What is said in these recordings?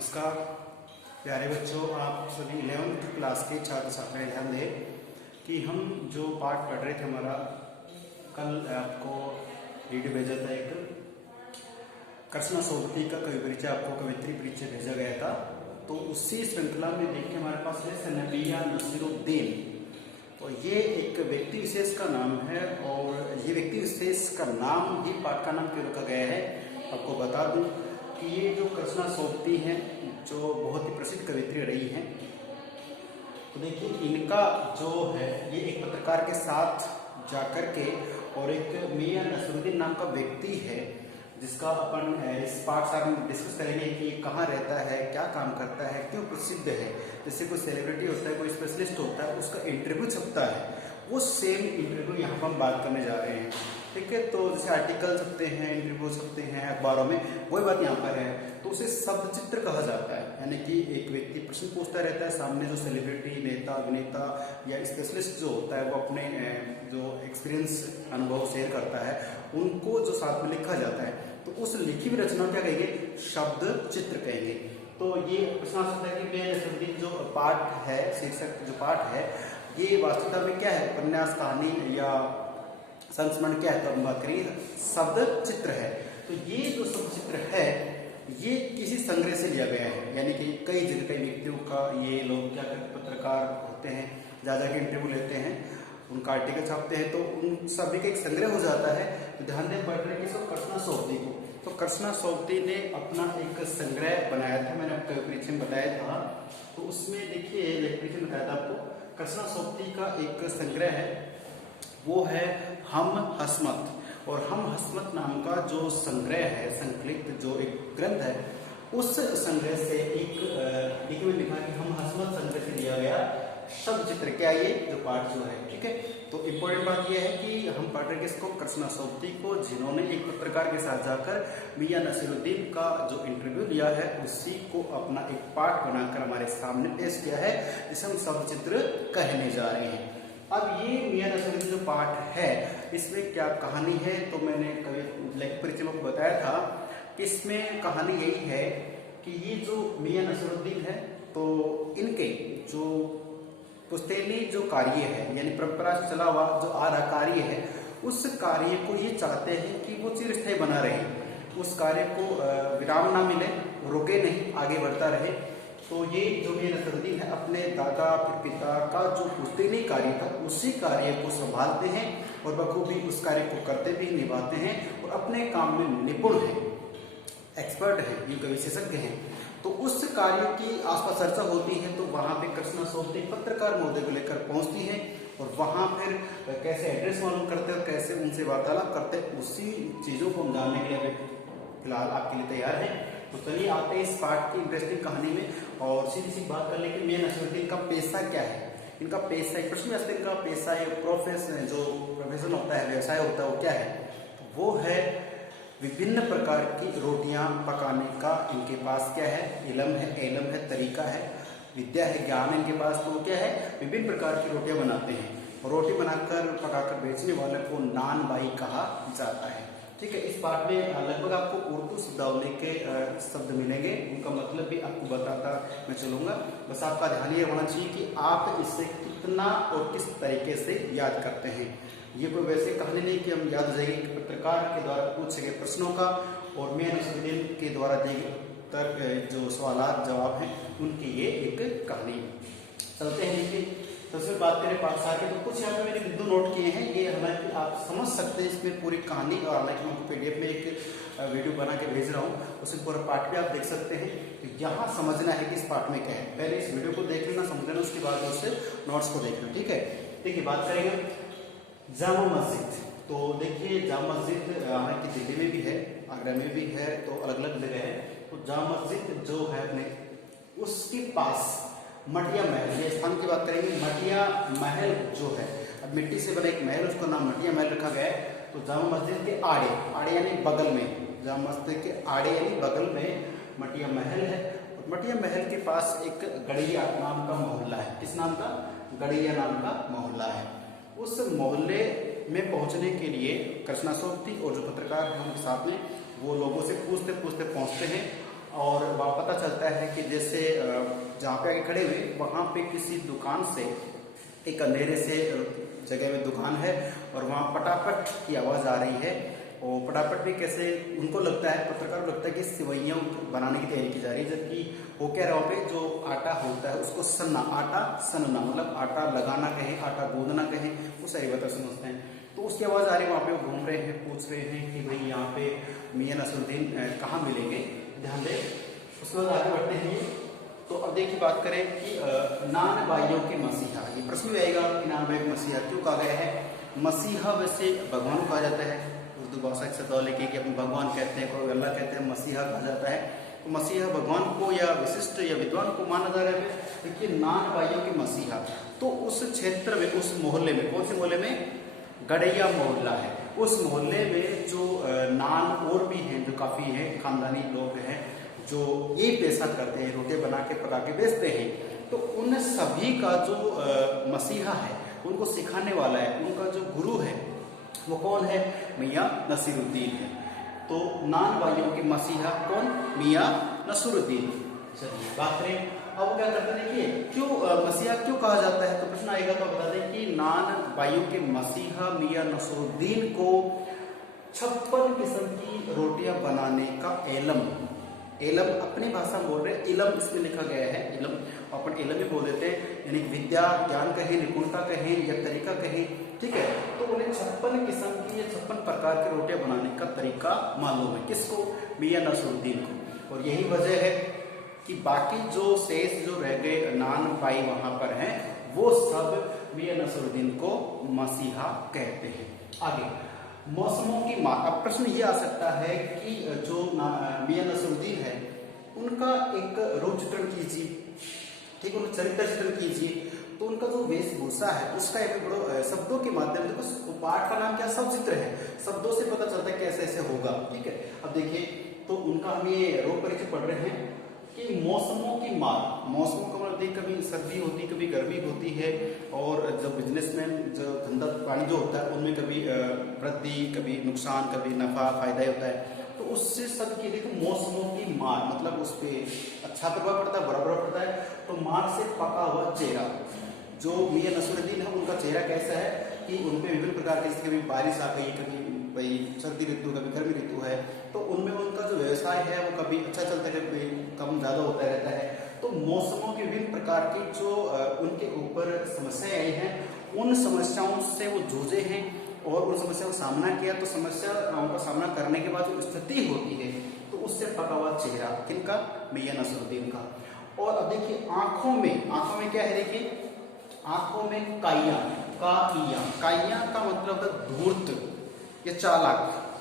नमस्कार प्यारे बच्चों, आप सभी 11th क्लास के छात्र छात्राएं ध्यान दें कि हम जो पाठ पढ़ रहे थे हमारा कल आपको वीडियो भेजा था। एक कृष्णा सोबती का कवि परिचय, आपको कवित्री परिचय भेजा गया था। तो उसी श्रृंखला में देखिए हमारे पास है सनबिया नसीरुद्दीन। तो ये एक व्यक्ति विशेष का नाम है और ये व्यक्ति विशेष का नाम ही पाठ का नाम क्यों रखा गया है आपको बता दूं कि ये जो कृष्णा सोबती हैं जो बहुत ही प्रसिद्ध कवित्री रही हैं। तो देखिए इनका जो है ये एक पत्रकार के साथ जाकर के और एक मियां नसीरुद्दीन नाम का व्यक्ति है जिसका अपन इस पाठशाला में डिस्कस करेंगे कि कहाँ रहता है, क्या काम करता है, क्यों प्रसिद्ध है। जैसे कोई सेलिब्रिटी होता है, कोई स्पेशलिस्ट होता है, उसका इंटरव्यू छपता है, वो सेम इंटरव्यू यहाँ पर हम बात करने जा रहे हैं। ठीक है, तो जैसे आर्टिकल छपते हैं, इंटरव्यू छपते हैं अखबारों में, वही बात यहाँ पर है। तो उसे शब्द चित्र कहा जाता है, यानी कि एक व्यक्ति प्रश्न पूछता रहता है, सामने जो सेलिब्रिटी, नेता, अभिनेता या स्पेशलिस्ट जो होता है वो अपने जो एक्सपीरियंस अनुभव शेयर करता है उनको जो साथ में लिखा जाता है, तो उस लिखी हुई रचना क्या कहेंगे, शब्द चित्र कहेंगे। तो ये प्रश्न आ सकता है कि मियां नसीरुद्दीन जो पाठ है, शीर्षक जो पाठ है, ये वास्तविकता में क्या है, उपन्यास, कहानी या संस्मरण क्या है, तो बात करिए शब्द चित्र है। तो ये जो शब्द चित्र है ये किसी संग्रह से लिया गया है, यानी कि कई जगह कई व्यक्तियों का ये लोग क्या करते, पत्रकार होते हैं, ज्यादा के इंटरव्यू लेते हैं, उनका आर्टिकल छापते हैं, तो उन सभी का एक संग्रह हो जाता है। तो ध्यान दें पढ़ रहे किसको, कृष्णा सोबती को। तो कृष्णा सोबती ने अपना एक संग्रह बनाया था, मैंने आपको परिचय में बताया था। तो उसमें देखिए परिचय बताया था आपको, कृष्णा सोबती का एक संग्रह है, वो है हम हस्मत। और हम हस्मत नाम का जो संग्रह है, संकलित जो एक ग्रंथ है, उस संग्रह से एक में लिखा कि हम हस्मत संग्रह से लिया गया शब्द चित्र क्या ये जो पाठ जो है। ठीक है, तो इम्पोर्टेंट बात यह है कि हम पढ़ रहे किसको, कृष्णा सोबती को, जिन्होंने एक पत्रकार के साथ जाकर मियां नसीरुद्दीन का जो इंटरव्यू लिया है उसी को अपना एक पाठ बनाकर हमारे सामने पेश किया है, जिसे हम शब्द चित्र कहने जा रहे हैं। अब ये मियां नसीरुद्दीन जो पाठ है इसमें क्या कहानी है, तो मैंने कभी लेखक परिचय में बताया था कि इसमें कहानी यही है कि ये जो मियां नसीरुद्दीन है तो इनके जो पुश्तैनी जो कार्य है, यानी परंपरा से चला हुआ जो आ रहा कार्य है, उस कार्य को ये चाहते हैं कि वो चिरस्थायी बना रहे, उस कार्य को विराम ना मिले, रुके नहीं, आगे बढ़ता रहे। तो ये जो मियां नसीरुद्दीन है अपने दादा फिर पिता का जो पुश्तैनी कार्य था उसी कार्य को संभालते हैं और बखूबी उस कार्य को करते भी, निभाते हैं और अपने काम में निपुण है, एक्सपर्ट है, युग विशेषज्ञ हैं। तो उस कार्य की आसपास चर्चा होती है, तो वहां पे कृष्णा सोबती पत्रकार महोदय को लेकर पहुंचती है और वहां फिर कैसे एड्रेस मालूम करते हैं, कैसे उनसे वार्तालाप करते हैं, उसी चीजों को हम जानने के लिए फिलहाल आपके लिए तैयार है। तो चलिए आते हैं इस पाठ की इंटरेस्टिंग कहानी में और सीधी सी बात कर ले कि मियां नसीरुद्दीन का पेशा क्या है। इनका पेशा, एक प्रश्न में इनका पेशा या प्रोफेशन, जो प्रोफेशन होता है, व्यवसाय होता है, वो क्या है, वो है विभिन्न प्रकार की रोटियां पकाने का। इनके पास क्या है, इलम है, एलम है, तरीका है, विद्या है, ज्ञान है इनके पास। तो क्या है, विभिन्न प्रकार की रोटियां बनाते हैं। रोटी बनाकर पकाकर बेचने वाले को नान बाई कहा जाता है। ठीक है, इस पाठ में लगभग आपको उर्दू शब्दावली के शब्द मिलेंगे, उनका मतलब भी आपको बताता मैं चलूंगा। बस आपका ध्यान ये होना चाहिए कि आप इसे कितना और किस तरीके से याद करते हैं। ये कोई वैसे कहानी नहीं कि हम याद हो जाएगी, पत्रकार के द्वारा पूछे गए प्रश्नों का और मियां नसीरुद्दीन के द्वारा दिए गए जो सवाल जवाब हैं उनकी ये एक कहानी। चलते हैं, देखिए सबसे बात करें पाठशाला की, तो कुछ यहाँ पे मैंने बिंदु नोट किए हैं, ये हालांकि आप समझ सकते हैं इसमें पूरी कहानी, और हालांकि मैं पीडीएफ में एक वीडियो बना के भेज रहा हूँ, उसमें पूरा पाठ भी आप देख सकते हैं। तो यहाँ समझना है कि इस पाठ में क्या है, पहले इस वीडियो को देख लेना, समझ लेना, उसके बाद उससे नोट्स को देखना। ठीक है, देखिए बात करेंगे जामा मस्जिद। तो देखिए जामा मस्जिद हालांकि दिल्ली में भी है, आगरा में भी है, तो अलग अलग जगह है। तो जामा मस्जिद जो है अपने उसके पास मटिया महल, ये स्थान की बात करेंगे, मटिया महल जो है, अब मिट्टी से बना एक महल, उसका नाम मटिया महल रखा गया है। तो जामा मस्जिद के आड़े, आड़े यानी बगल में, जामा मस्जिद के आड़े यानी बगल में मटिया महल है। और मटिया महल के पास एक गड़िया नाम का मोहल्ला है। किस नाम का, गड़िया नाम का मोहल्ला है। उस मोहल्ले में पहुंचने के लिए कृष्णा सोबती और जो पत्रकार हैं उनके साथ में वो लोगों से पूछते पूछते पहुंचते हैं और वहाँ पता चलता है कि जैसे जहाँ पे आगे खड़े हुए वहाँ पे किसी दुकान से एक अंधेरे से जगह में दुकान है और वहाँ पटापट की आवाज़ आ रही है। और पटापट भी कैसे उनको लगता है, पत्रकार को लगता है कि सिवैयाँ बनाने की तैयारी की जा रही है, जबकि वो कह रहा पे जो आटा होता है उसको सन्ना, आटा सन्ना मतलब आटा लगाना कहें, आटा गूंदना कहें, वो सारी बातें समझते हैं। तो उसकी आवाज़ आ रही है, वहाँ पे वो घूम रहे हैं, पूछ रहे हैं कि भाई यहाँ पे मियां नसरुद्दीन कहाँ मिलेंगे, ध्यान दें। उसके बाद आगे बढ़ते हैं। तो अब देखिए बात करें कि नान भाइयों के मसीहा, ये प्रश्न भी आएगा कि नान भाइयों के मसीहा क्यों कहा गया है। मसीहा वैसे भगवान को कहा जाता है, उर्दू भाषा के शब्द लेके कि अपने भगवान कहते हैं, कोई अल्लाह कहते हैं, मसीहा कहा जाता है। तो मसीहा भगवान को या विशिष्ट या विद्वान को माना जा रहा है। देखिए नान भाइयों के मसीहा, तो उस क्षेत्र में, उस मोहल्ले में, कौन से मोहल्ले में, गड़ैया मोहल्ला है, उस मोहल्ले में जो नान और भी हैं, जो काफ़ी हैं खानदानी लोग हैं जो ये पेशा करते हैं, रोटी बना के पका के बेचते हैं, तो उन सभी का जो मसीहा है, उनको सिखाने वाला है, उनका जो गुरु है वो कौन है, मियां नसीरुद्दीन है। तो नान भाइयों के मसीहा कौन, मियां नसीरुद्दीन। चलिए बात करें अब क्या करते हैं, देखिए क्यों मसीहा क्यों कहा जाता है, तो प्रश्न आएगा तो बता दें कि नान भाइयों के मसीहा मियां नसीरुद्दीन को 56 किस्म की रोटियां बनाने का एलम, एलम अपनी भाषा में बोल रहे हैं, इलम इसमें लिखा गया है, इलम अपन इलम ही बोल देते हैं, यानी विद्या ज्ञान कहें, निपुणता कहें या तरीका कहें, ठीक है। तो उन्हें 56 किस्म की या 56 प्रकार की रोटियां बनाने का तरीका मालूम है, किसको, मियां नसीरुद्दीन को। और यही वजह है कि बाकी जो शेष जो रह गए नान भाई वहां पर हैं, वो सब मियां नसीरुद्दीन को मसीहा कहते हैं। आगे मौसमों की मार, अब प्रश्न ये आ सकता है कि जो मियां नसीरुद्दीन है उनका एक रूप चित्रण कीजिए, ठीक है, उनका चरित्र चित्रण कीजिए। तो उनका जो वेशभूषा है उसका एक बड़ो शब्दों के माध्यम से, पाठ का नाम क्या, सब चित्र है, शब्दों से पता चलता है कैसे ऐसे होगा, ठीक है। अब देखिए तो उनका हम ये रोग परिचय पढ़ रहे हैं कि मौसमों की मार, मौसमों का मतलब देखिए कभी सर्दी होती, कभी गर्मी होती है, और जब बिजनेसमैन जो धंधा पानी जो होता है उनमें कभी वृद्धि, कभी नुकसान, कभी नफा फायदा होता है। तो उससे सब के देखो मौसमों की मार मतलब उस पर अच्छा प्रभाव पड़ता है, बुरा प्रभाव पड़ता है। तो मार से पका हुआ चेहरा, जो मियां नसीरुद्दीन है उनका चेहरा कैसा है कि उनपे विभिन्न प्रकार के, कभी बारिश आ गई, कभी भाई सर्दी ऋतु, कभी गर्मी ऋतु है, तो उनमें उनका जो व्यवसाय है वो कभी अच्छा चलता है, कभी कम ज़्यादा होता रहता है। तो मौसमों के विभिन्न प्रकार की जो उनके ऊपर समस्याएं आई हैं, उन समस्याओं से वो जूझे हैं और उन समस्याओं का सामना किया। तो समस्याओं का सामना करने के बाद जो स्थिति होती है, तो उससे पका हुआ चेहरा किनका, मियां नसीरुद्दीन का। और अब देखिए आंखों में क्या है, देखिए आंखों में काइया, काइया का मतलब है धूर्त या चालाक,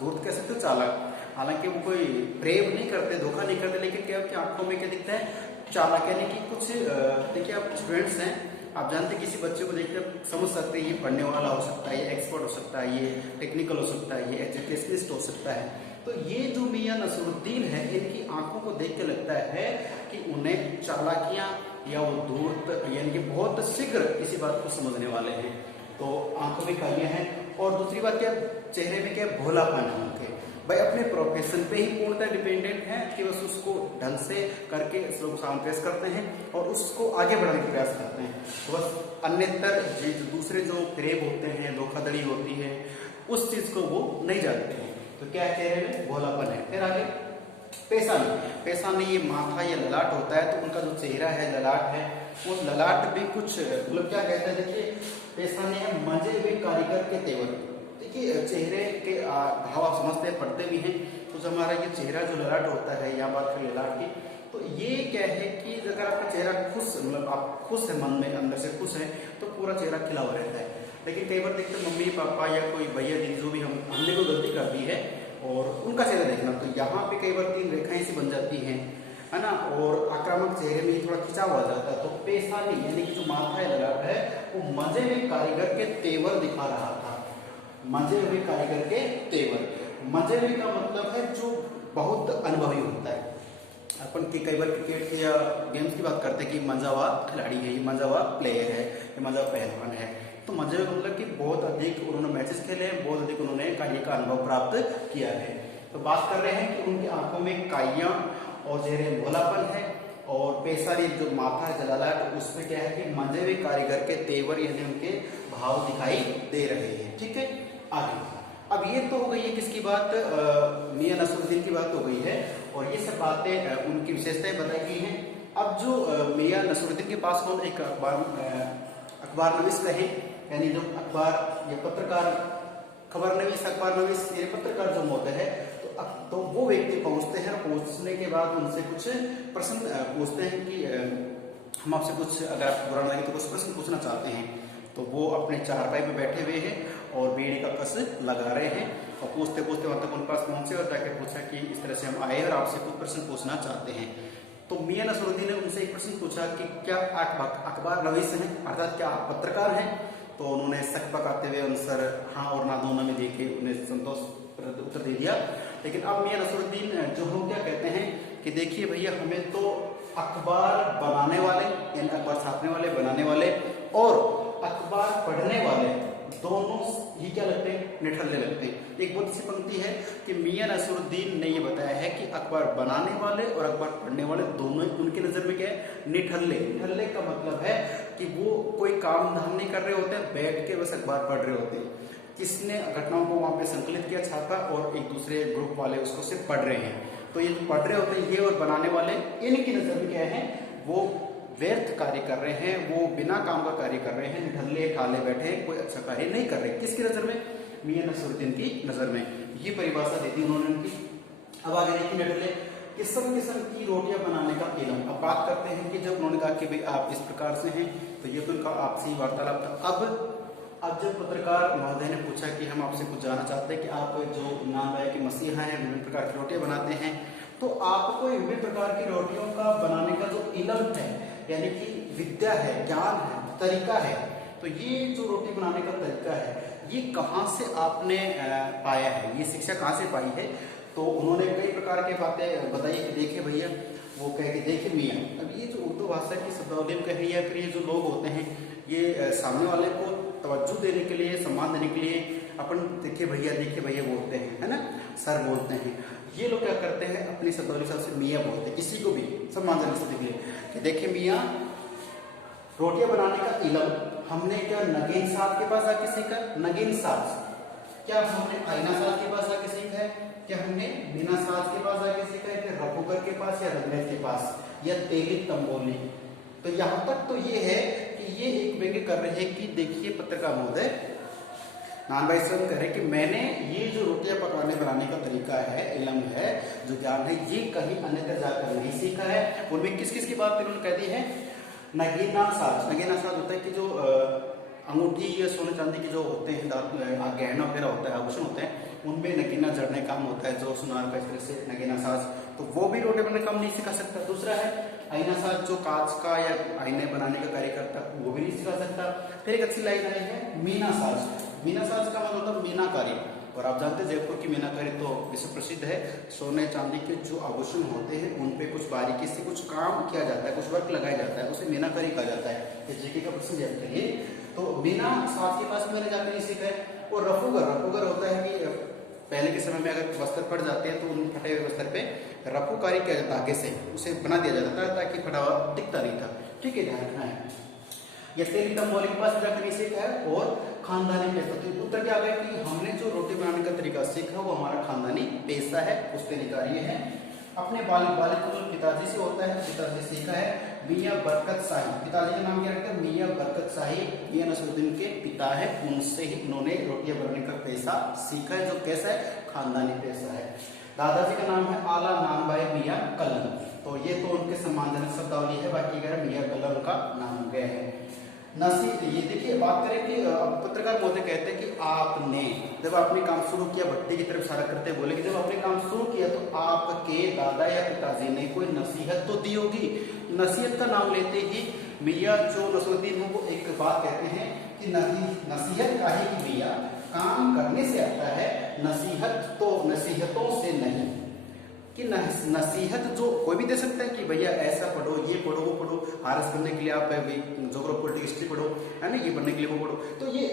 धूर्त कह सकते हो, चालाक। हालांकि वो कोई प्रेम नहीं करते, धोखा नहीं करते, लेकिन क्या आपकी आंखों में क्या दिखता है, चालाक। यानी कि कुछ देखिए आप स्टूडेंट्स हैं, आप जानते हैं किसी बच्चे को देखते आप समझ सकते हैं ये पढ़ने वाला हो सकता है, ये एक्सपर्ट हो सकता है, ये टेक्निकल हो सकता है, ये एजुकेशनिस्ट हो सकता है। तो ये जो मियां नसीरुद्दीन है, इनकी आंखों को देख के लगता है कि उन्हें चालाकियां या वो धूर्त, यानी कि बहुत शीघ्र किसी बात को समझने वाले हैं। तो आंखों में काइयां हैं। और दूसरी बात क्या, चेहरे में क्या, भोलापन है उनके, भाई अपने प्रोफेशन पे ही पूर्णतः डिपेंडेंट है कि बस उसको ढंग से करके लोग सामपेश करते हैं और उसको आगे बढ़ाने का प्रयास करते हैं। तो बस अन्यतर जो दूसरे जो फ्रेब होते हैं, धोखाधड़ी होती है, उस चीज को वो नहीं जानते हैं। तो क्या चेहरे में भोलापन है। फिर आगे पेशानी, ये माथा या ललाट होता है, तो उनका जो चेहरा है, ललाट है, वो ललाट भी कुछ मतलब क्या कहता है, देखिए पेशानी है मजे हुए कारीगर के तेवर। देखिए चेहरे के भाव आप समझते हैं, पढ़ते भी हैं। तो जो हमारा ये चेहरा जो ललाट होता है, यहाँ बात करें ललाट की, तो ये क्या है कि अगर आपका चेहरा खुश, मतलब आप खुश है, मन में अंदर से खुश है, तो पूरा चेहरा खिला हुआ रहता है। लेकिन कई बार देखते मम्मी पापा या कोई भैया दीदी जो भी हमने कोई गलती कर दी है और उनका चेहरा देखना, तो यहाँ पे कई बार 3 रेखाएं सी बन जाती हैं, है ना, और आक्रामक चेहरे में थोड़ा खिंचाव आ जाता है। तो पेशानी यानी कि जो माथा है, ललाट है, वो मजे में कारीगर के तेवर दिखा रहा था, मजे हुए कारीगर के तेवर। मजे हुए का मतलब है जो बहुत अनुभवी होता है। अपन की कई बार क्रिकेट या गेम्स की बात करते हैं कि मजा हुआ खिलाड़ी है, ये मजा हुआ प्लेयर है, ये मजा हुआ पहलवान है। तो मजे का मतलब कि बहुत अधिक उन्होंने मैचेस खेले हैं, बहुत अधिक उन्होंने कार्य का अनुभव प्राप्त किया है। तो बात कर रहे हैं कि उनकी आंखों में काइयां और जेरे भोलापन है, और पेशारी जो माथा है जलालाट, उसमें क्या है कि मंजे हुए कारीगर के तेवर यानी उनके भाव दिखाई दे रहे हैं। ठीक है, आगे अब ये तो हो गई है किसकी बात, मियां नसरुद्दीन की बात हो गई है, और ये सब बातें उनकी विशेषताएं बताई गई हैं। अब जो मियां नसरुद्दीन के पास कौन एक अखबार नवीस कहे, यानी जो अखबार या पत्रकार, खबर नवीस अखबार नवीस ये पत्रकार जो होता है, तो वो व्यक्ति पहुंचते हैं, और पहुंचने के बाद उनसे कुछ प्रश्न पूछते हैं कि हम आपसे कुछ, अगर आप बुरा लगे तो कुछ प्रश्न पूछना चाहते हैं। तो वो अपने चारपाई पे बैठे हुए हैं और बीड़ी का कस लगा रहे हैं, और पूछते पूछते वहां तक उनके पास पहुंचे और जाके पूछा कि इस तरह से हम आए और आपसे कुछ प्रश्न पूछना चाहते हैं। तो मियां नसरुद्दीन ने उनसे एक प्रश्न पूछा कि क्या आप अखबार नवीस हैं, अर्थात क्या आप पत्रकार हैं? तो उन्होंने शक पकाते हुए आंसर हाँ और ना दोनों में देके उन्हें संतोष उत्तर दे दिया। लेकिन अब मियां नसरुद्दीन जो हो क्या कहते हैं कि देखिए भैया, हमें तो अखबार बनाने वाले यानी अखबार छापने वाले, बनाने वाले और अखबार पढ़ने वाले दोनों ही क्या लगते हैं, निठल्ले लगते हैं। एक बहुत सी पंक्ति है कि मियां नसरुद्दीन ने ये बताया है कि अखबार बनाने वाले और अखबार पढ़ने वाले दोनों उनकी नजर में क्या है, निठल्ले। निठल्ले का मतलब है कि वो कोई काम धाम नहीं कर रहे होते हैं, बैठ के बस अखबार पढ़ रहे होते हैं। किसने घटनाओं को वहां पे संकलित किया, छापा, और एक दूसरे ग्रुप वाले उसको सिर्फ पढ़ रहे हैं। तो ये जो पढ़ रहे होते हैं ये और बनाने वाले, इनकी नजर में क्या है, वो व्यर्थ कार्य कर रहे हैं, वो बिना काम का कार्य कर रहे हैं, निठल्ले ठाले बैठे हैं, कोई अच्छा कार्य नहीं कर रहे। किसकी नजर में, मियां नसरुद्दीन की नजर में। ये परिभाषा दी थी उन्होंने उनकी। अब आगे देखिए निठल्ले, किस्म किस्म की रोटियां बनाने का इल्म। अब बात करते हैं कि जब उन्होंने कहा कि भाई आप इस प्रकार से हैं, तो ये तो उनका आपसी वार्तालाप था। अब जब पत्रकार महोदय ने पूछा कि हम आपसे कुछ जानना चाहते हैं कि आप जो नाम है कि मसीहा हैं, विभिन्न प्रकार की रोटियां बनाते हैं, तो आपको विभिन्न प्रकार की रोटियों का बनाने का जो इल्म है, यानी कि विद्या है, ज्ञान है, तरीका है, तो ये जो रोटी बनाने का तरीका है, ये कहाँ से आपने पाया है, ये शिक्षा कहाँ से पाई है? तो उन्होंने कई प्रकार की बातें बताई कि देखिए भैया, वो कहे कि देखिए मियाँ, अब ये जो उर्दू भाषा की शब्दावली में कह रही है, फिर ये जो लोग होते हैं, ये सामने वाले को तवज्जो देने के लिए, सम्मान देने के लिए अपन देखिए भैया बोलते हैं, है ना, सर बोलते हैं। ये लोग क्या करते हैं, अपनी शब्दावली से मियाँ बोलते हैं, किसी को भी सम्मान देने से के लिए कि देखिए मियाँ, रोटियां बनाने का इल्म हमने क्या नगीन साहब के पास आके सीखा? नगीन साहब, क्या हमने आईना साहब के पास आके सीखा है? क्या हमने मीना साहब के पास आके सीखा है? फिर रफूकर के पास या रंगत के पास या तेली तंबोली? तो यहाँ तक तो ये है कि ये एक व्यंग्य कर रहे हैं कि देखिए पत्रकार महोदय, नान भाई साहब कह रहे कि मैंने ये जो रोटियां पकाने बनाने का तरीका है, इल्म है, जो ज्ञान है, ये कहीं अन्यत्र जाकर नहीं सीखा है। उनमें किस किस की बात इन्होंने कह दी है? नगीना साज। नगीना साज होता है कि जो अंगूठी या सोने चांदी की जो होते हैं गहना वगैरह होता है, आभूषण होते हैं, उनमें नगीना जड़ने काम होता है, जो सुनार का इस तरह से नगीना साज, तो वो भी रोटी बनाने काम नहीं सिखा सकता। दूसरा है आईना साज, जो कांच का या आईने बनाने का कार्य करता है, वो भी नहीं सिखा सकता। फिर एक अच्छी लाइन आई है मीना साज। मीना साज का मतलब होता है मीनाकारी, और आप जानते हैं जयपुर की मीनाकारी तो विश्व प्रसिद्ध है। सोने चांदी के जो आभूषण होते हैं उन पे कुछ बारीकी से कुछ काम किया जाता है, कुछ वर्क लगाया जाता है, उसे मीनाकारी कहा जाता है। जीके का प्रश्न आपके लिए, तो मीना साज के पास मैंने जाकर नहीं सीखा है। और रफूगर होता है कि पहले के समय में अगर वस्त्र फट जाते हैं तो उन फटे हुए वस्त्र पे रफूकारी किया जाता, आगे से उसे बना दिया जाता था ताकि फटा हुआ दिखता नहीं था। ठीक है, ध्यान रखना है। या तेली तंबोली के पास जाकर नहीं सीखा है। और खानदानी पेशा, तो उत्तर क्या आ गया कि हमने जो रोटी बनाने का तरीका सीखा वो हमारा खानदानी पेशा है, उस तरीका ये है। अपने बालिक को पिताजी से होता है, पिताजी सीखा है। मियां बरकत शाही, पिताजी का नाम क्या रखते हैं? मियां बरकत शाही, मियां नसरुद्दीन के पिता है, उनसे ही उन्होंने रोटियां बनाने का पेशा सीखा है, जो कैसा है? खानदानी पेशा है। दादाजी का नाम है आला नानबाई मियां कलम, तो ये तो उनके सम्मानजनक शब्दावली है, बाकी अगर मियां कलम का नाम हो गया है। नसीब, ये देखिए बात करें कि पत्रकार महोदय कहते हैं कि आपने जब आपने काम शुरू किया, भट्टी की तरफ इशारा करते बोले कि जब आपने काम शुरू किया तो आपके दादा या पिताजी ने कोई नसीहत तो दी होगी। नसीहत का नाम लेते ही मियां जो नसरुद्दीन वो एक बात कहते हैं कि नसीहत का ही कि मियां काम करने से आता है, नसीहत तो नसीहतों से नहीं। कि नसीहत जो कोई भी दे सकता है कि भैया ऐसा पढ़ो, ये पढ़ो, वो पढ़ो, आरएस बनने के लिए आप जोग्राफी पॉलिटिकल हिस्ट्री पढ़ो, है ना, ये बनने के लिए वो पढ़ो, तो ये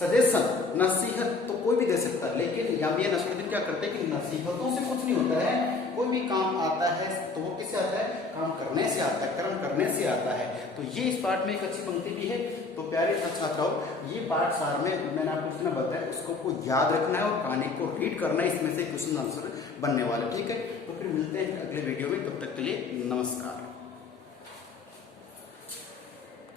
सजेशन, नसीहत तो कोई भी दे सकता है, लेकिन यामिया नसरुद्दीन क्या करते हैं कि नसीहतों से कुछ नहीं होता है। कोई भी काम आता है तो वो किससे आता है? काम करने से आता है, कर्म करने से आता है। तो ये इस पाठ में एक अच्छी पंक्ति भी है। तो प्यारे छात्रों, ये पाठ सार में मैंने आपको जितना बताया उसको को याद रखना है और कहानी को रीड करना है, इसमें से क्वेश्चन आंसर बनने वाला। ठीक है, तो फिर मिलते हैं अगले वीडियो में, तब तक के लिए नमस्कार।